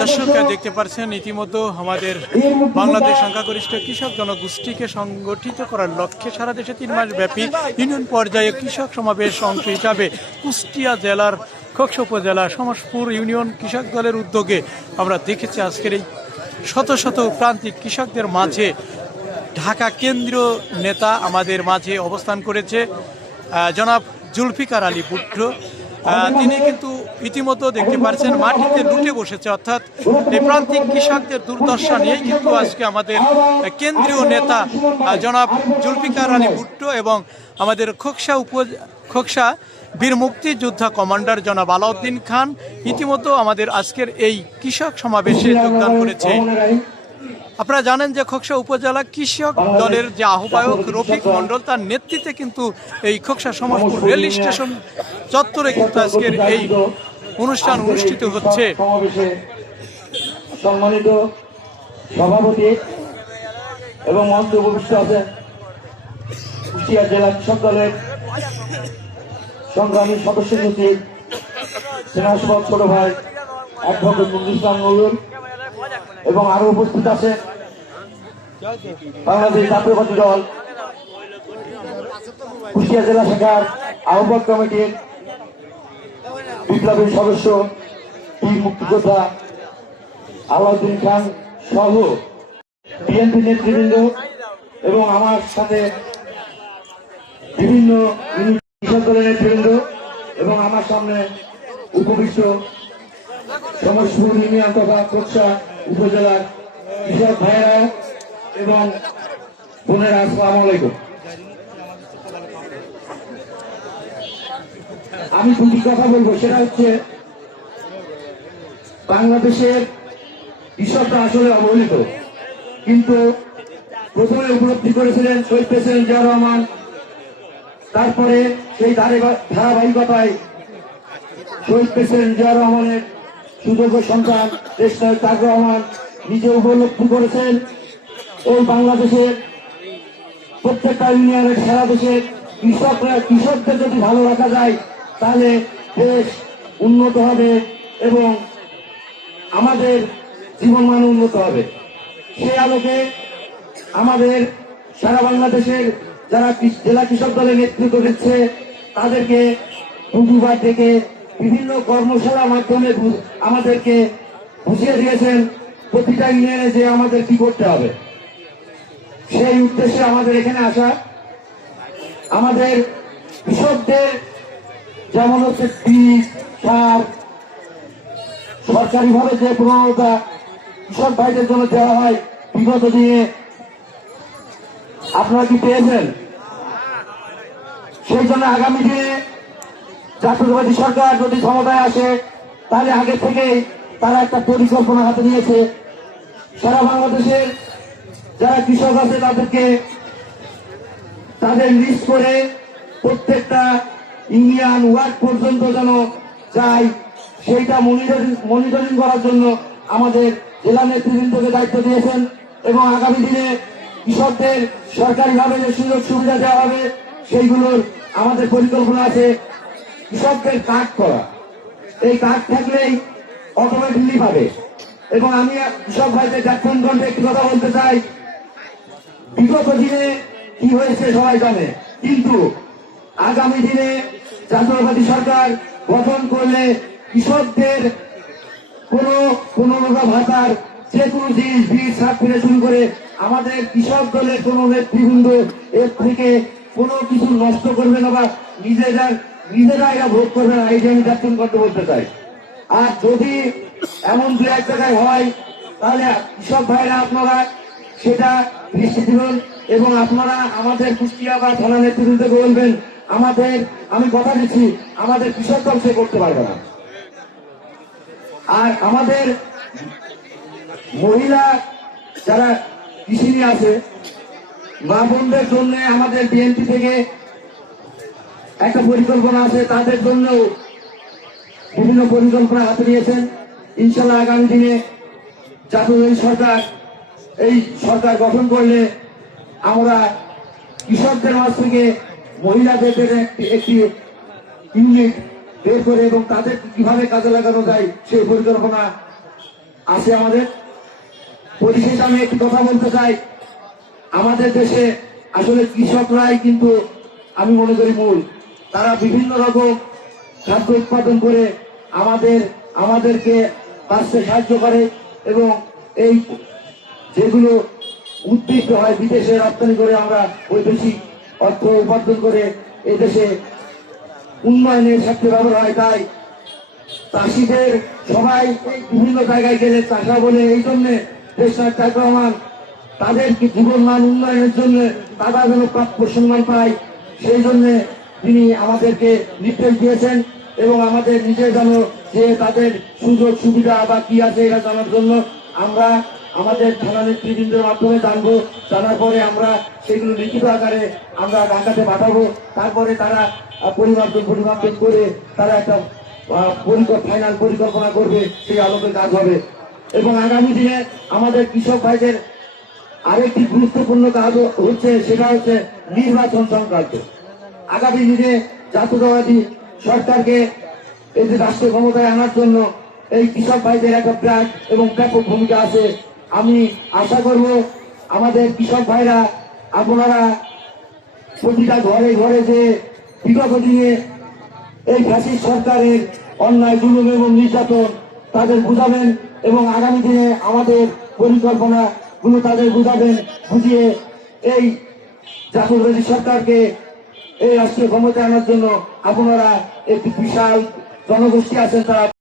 দর্শক দেখতে পাচ্ছেন ইতিমধ্যে আমাদের বাংলাদেশ সংখ্যাগরিষ্ঠ কৃষক জনগোষ্ঠীকে সংগঠিত করার লক্ষ্যে সারা দেশে 3 মাস ব্যাপী ইউনিয়ন পর্যায়ে কৃষক সমাবেশ অংশ হিসাবে কুষ্টিয়া জেলার খোকসা উপজেলা সমাজপুর ইউনিয়ন কৃষক দলের উদ্যোগে আমরা দেখেছি আজকের এই শত শত প্রান্তিক কৃষকদের মাঝে ঢাকা কেন্দ্রীয় নেতা আমাদের মাঝে অবস্থান করেছে জনাব জুলফিকার আলী ভুট্টো। তিনি কিন্তু ইতিমধ্যে দেখতে পাচ্ছেন মাটিতে লুটে বসেছে, অর্থাৎ এই প্রান্তিক কৃষকদের দুর্দশা নিয়েই কিন্তু আজকে আমাদের কেন্দ্রীয় নেতা জনাব জুলফিকার আলী ভুট্টো এবং আমাদের খোকসা বীর মুক্তিযোদ্ধা কমান্ডার জনাব আলাউদ্দিন খান ইতিমধ্যে আমাদের আজকের এই কৃষক সমাবেশে যোগদান করেছে। আপনারা জানেন যে খোকসা উপজেলা কৃষক দলের যে আহ্বায়ক রফিক মণ্ডল তার নেতৃত্বে কিন্তু এই খোকসা সমাজপুর রেল স্টেশন চত্বরে কিন্তু আজকের এই অনুষ্ঠান অনুষ্ঠিত হচ্ছে। সম্মানিত সভাপতি এবং মঞ্চে উপবিষ্ট আছেন কুষ্টিয়া জেলা কৃষক দলের সংগ্রামী সদস্য সচিব সেনাসভা ছোট ভাই অ্যাডভোকেট মুজিবুর ইসলাম নুরুল এবং আরো উপস্থিত আছেন বাংলাদেশ জাতীয়তাবাদী দল কুষ্টিয়া জেলা শাখার আহ্বায়ক কমিটির বিপ্লবী সদস্য বীর মুক্তিযোদ্ধা আলাউদ্দিন খান সহ বিএনপি নেতৃবৃন্দ এবং আমার সাথে বিভিন্ন কৃষক দলের নেতৃবৃন্দ এবং আমার সামনে উপবিষ্ট সমাজপুর ইউনিয়ন তথা খোকসা উপজেলার কৃষক ভাইয়েরা এবং বোনেরা, আসসালামু আলাইকুম। আমি দুটি কথা বলবো, সেটা হচ্ছে বাংলাদেশের কৃষকরা আসলে অবহেলিত, কিন্তু প্রথমে উপলব্ধি করেছিলেন শহীদ প্রেসিডেন্ট জিয়াউর রহমান। তারপরে সেই ধারাবাহিকতায় শহীদ প্রেসিডেন্ট জিয়াউর রহমানের সুযোগ্য সন্তান দেশনায়ক তারেক রহমান নিজে উপলব্ধি করেছেন এই বাংলাদেশের প্রত্যেকটা ইউনিয়নের সারা দেশের কৃষকদের যদি ভালো রাখা যায় তাহলে দেশ উন্নত হবে এবং আমাদের জীবনমান উন্নত হবে। সেই আলোকে আমাদের সারা বাংলাদেশের যারা জেলা কৃষক দলের নেতৃত্ব দিচ্ছে তাদেরকে দুবার ডেকে বিভিন্ন কর্মশালার মাধ্যমে আমাদেরকে বুঝিয়ে দিয়েছেন প্রতিটা ইউনিয়নে যে আমাদের কি করতে হবে। সেই উদ্দেশ্যে আমাদের এখানে আসা। আমাদের কৃষকদের যেমন হচ্ছে বীজ, সার সরকারিভাবে যে প্রণোদনা কৃষক ভাইদের জন্য দেওয়া হয় বিগত দিনে আপনারা কি পেয়েছেন? সেই জন্য আগামী দিনে জাতীয়তাবাদী সরকার যদি ক্ষমতায় আসে তাহলে আগে থেকে তারা একটা পরিকল্পনা হাতে নিয়েছে সারা বাংলাদেশের যারা কৃষক আছে তাদেরকে তাদের লিস্ট করে প্রত্যেকটা ইউনিয়ন ওয়ার্ড পর্যন্ত যেন যায় সেইটা মনিটরিং করার জন্য আমাদের জেলা নেতৃবৃন্দকে দায়িত্ব দিয়েছেন এবং আগামী দিনে কৃষকদের সরকারিভাবে যে সুযোগ সুবিধা দেওয়া হবে সেইগুলোর আমাদের পরিকল্পনা আছে। কৃষকদের কার্ড করা, এই কার্ড থাকলেই অটোমেটিকলি পাবে। এবং আমি কৃষক ভাইদের ফোন কন্টে একটি কথা বলতে চাই, বিগত দিনে কি হয়েছে সবাই জানে, কিন্তু আগামী দিনে জাতীয়তাবাদী সরকার গঠন করলে কৃষকদের কোনো ভাতার যে কোনো জিনিস বীজ সার থেকে শুরু করে আমাদের কৃষক দলের কোন নেতৃবৃন্দ এর থেকে কোনো কিছু নষ্ট করবে না বা নিজেরা এরা ভোগ করবে না, এই যে আমি যাত্রণ করতে বলতে চাই। আর যদি এমন দু এক জায়গায় হয় তাহলে কৃষক ভাইরা আপনারা সেটা দৃষ্টি দিবেন এবং আপনারা আমাদের কুষ্টিয়া বা থানা নেতৃবৃন্দকে বলবেন আমি কথা দিচ্ছি আমাদের কৃষক দল সে করতে পারবে না। আর আমাদের মহিলা যারা কৃষি নিয়ে আছে মা বোনদের জন্য আমাদের বিএনপি থেকে একটা পরিকল্পনা আছে, তাদের জন্য বিভিন্ন পরিকল্পনা হাতে নিয়েছেন। ইনশাল্লাহ আগামী দিনে জাতীয় সরকার গঠন করলে আমরা কৃষকদের মাঝ থেকে মহিলাদের একটি ইউনিট বের করে এবং তাদের কিভাবে কাজে লাগানো যায় সেই পরিকল্পনা আছে আমাদের। পরিশেষে আমি একটি কথা বলতে চাই, আমাদের দেশে আসলে কৃষকরাই কিন্তু আমি মনে করি মূল। তারা বিভিন্ন রকম খাদ্য উৎপাদন করে আমাদেরকে বাঁচতে সাহায্য করে এবং এই যেগুলো উদ্বৃত্ত হয় বিদেশে রপ্তানি করে আমরা বৈদেশিক অর্থ উপার্জন করে এই দেশে উন্নয়নের স্বার্থে ব্যবহার হয়। তাই চাষিদের সবাই বিভিন্ন জায়গায় গেলে চাষা বলে এই জন্য দেশনাথ তারেক রহমান তাদের জীবন মান উন্নয়নের জন্য তারা যেন প্রাপ্য সম্মান পায় সেই জন্য তিনি আমাদেরকে নির্দেশ দিয়েছেন এবং আমাদের নিজের যেন যে তাদের সুযোগ সুবিধা বা কি আছে এটা জানার জন্য আমরা আমাদের থানা নেতৃবৃন্দের মাধ্যমে জানবো। জানার পরে আমরা সেগুলো লিখিত আকারে আমরা ঢাকাতে পাঠাবো। তারপরে তারা পরিমার্জন করে তারা একটা ফাইনাল পরিকল্পনা করবে, সেই আলোকে কাজ হবে। এবং আগামী দিনে আমাদের কৃষক ভাইদের আরেকটি গুরুত্বপূর্ণ কাজ হচ্ছে, সেটা হচ্ছে নির্বাচন সংক্রান্ত। আগামী দিনে জাতীয়তাবাদী সরকারকে এই যে রাষ্ট্র ক্ষমতায় আনার জন্য এই কৃষক ভাইদের একটা বিরাট এবং ব্যাপক ভূমিকা আছে। আমি আশা করব আমাদের কৃষক ভাইরা আপনারা প্রতিটা ঘরে ঘরে যে বিগত দিনে এই ফ্যাসিস্ট সরকারের অন্যায় জুলুম এবং নির্যাতন তাদের বুঝাবেন এবং আগামী দিনে আমাদের পরিকল্পনা গুলো তাদের বুঝাবেন, বুঝিয়ে এই জাতীয়তাবাদী সরকারকে এই রাষ্ট্রীয় ক্ষমতায় আনার জন্য আপনারা একটি বিশাল জনগোষ্ঠী আছেন তারা